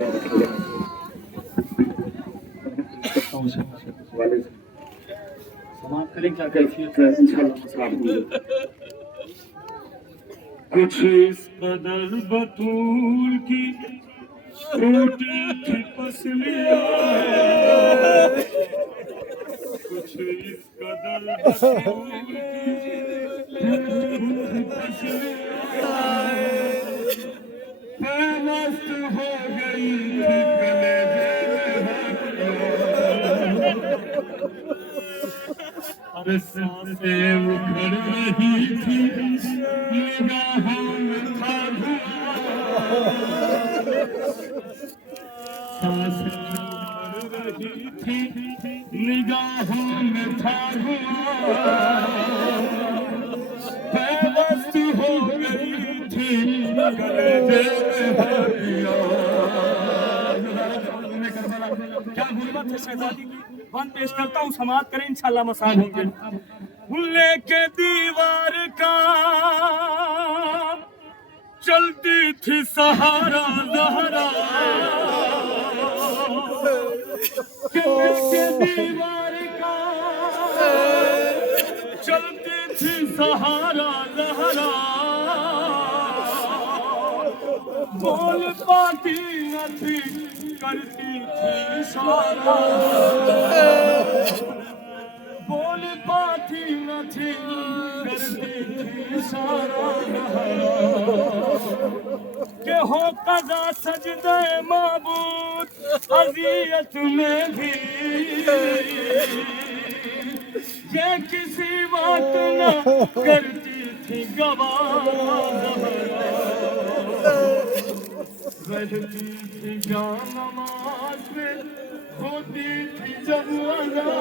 समाप्त करें क्या कैफियत है इंशाल्लाह। कुछ इस कदर बतूल की टूटी थी पसलियां, कुछ इस कदर बतूल की टूटी पसलियां, मस्त हो गई थी कलेजे और सांसें उखड़ रही थी, निगाहों में था धुआं, सांसें उखड़ रही थी, निगाहों में था धुआं, बेबस हो गई थी कलेजे में हरिया। क्या गुर्बत है शहजादी की, वन पेश करता हूँ, समाप्त करें इंशाल्लाह मसाल होंगे। भूले के दीवार का चलती थी सहारा जहरा, के दीवार का चलती थी सहारा जहरा, बोल पाती न थी करती थी इशारा, बोल पाती न थी करती थी इशारा, के हो कदा सजदे माबूद अज़ियत में भी, ये किसी बात न करती थी गवाह, रहती थी जान नमाज में, होती थी जब अज़ा,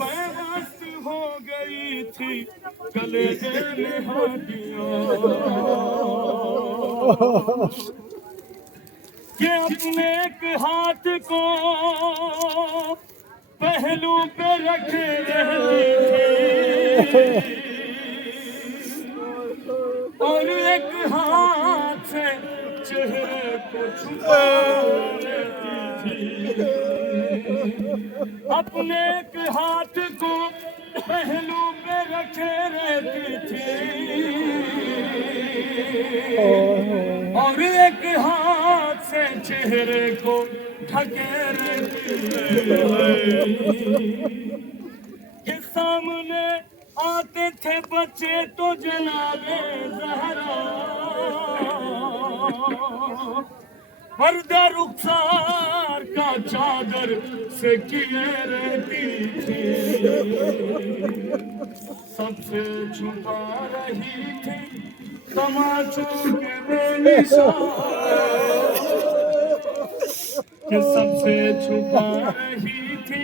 बेबस हो गई थी कलेजे में हड्डियां, कि अपने एक हाथ को पहलू पे रखे रहती थी, और एक हाथ से चेहरे को छुपा लेती थी, अपने एक हाथ को पहलू पे रखे रहती थी, और एक हाथ से चेहरे को ढके रहती के सामने आते थे बच्चे तो जनाबे ज़हरा, पर्दा रुखसार का चादर से किए रहती थी, सबसे छुपा रही थी तमाचों के बेनिशान, कि सबसे छुपा रही थी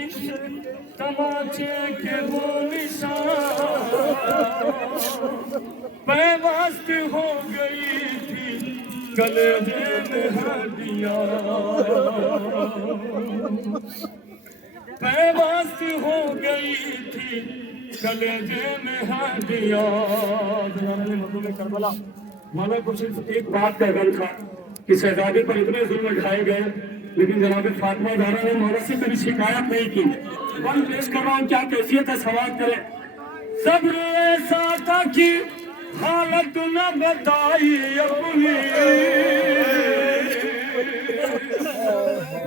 तमाचे के वो निशान, बेबस हो गई थी कलेजे में हड्डियां, बेबस हो गई थी कलेजे में हड्डियां। करबला मौला कुछ एक बात का गल था कि शहजादे पर इतने जुल्म ढाए गए, लेकिन जनाब फातिमा ज़हरा ने मौला से कभी शिकायत नहीं की। वन पेश कर रहा हूँ, क्या कैफियत है समाप्त करें। सब्र ऐसा था कि हालत न बताई अपनी,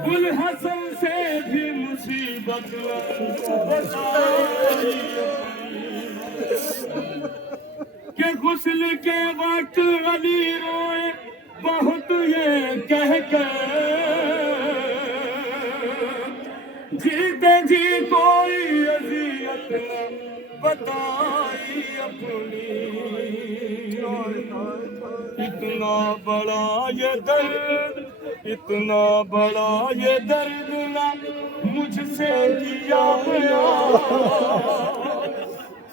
गुल हसन से भी मुसीबत बताई, के गुस्ल के वक्त अली रोए बहुत ये कह कर, जीते जी कोई अज़ियत बताई अपनी, इतना बड़ा ये दर्द, इतना बड़ा ये दर्द ना मुझसे किया गया,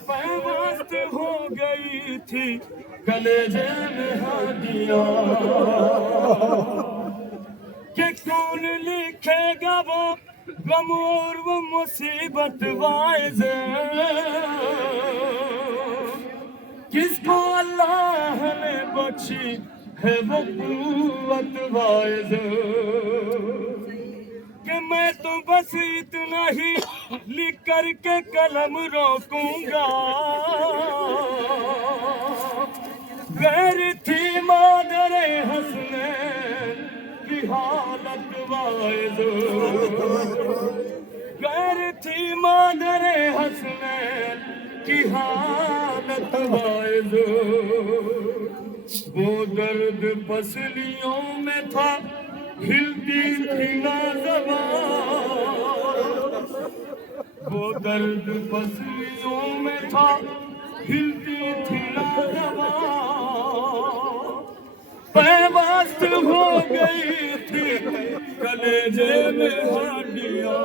बेबस हो गई थी कलेजे में हड्डियां, कि कौन लिखेगा वो गम और वो मुसीबत वाइज़, किसको अल्लाह ने बख्शी ہے وہ قوت واعظ کہ میں تو بس اتنا ہی لکھ کر کے قلم روکوں گا، غیر تھی مادر حسنین کی حالت واعظ، غیر تھی مادر حسنین کی حالت واعظ، وہ درد پسلیوں میں تھا ہلتی تھی نہ زبان، وہ درد پسلیوں میں تھا ہلتی تھی نہ زبان، پیوست ہو گئی تھی کلیجے میں ہڈیاں،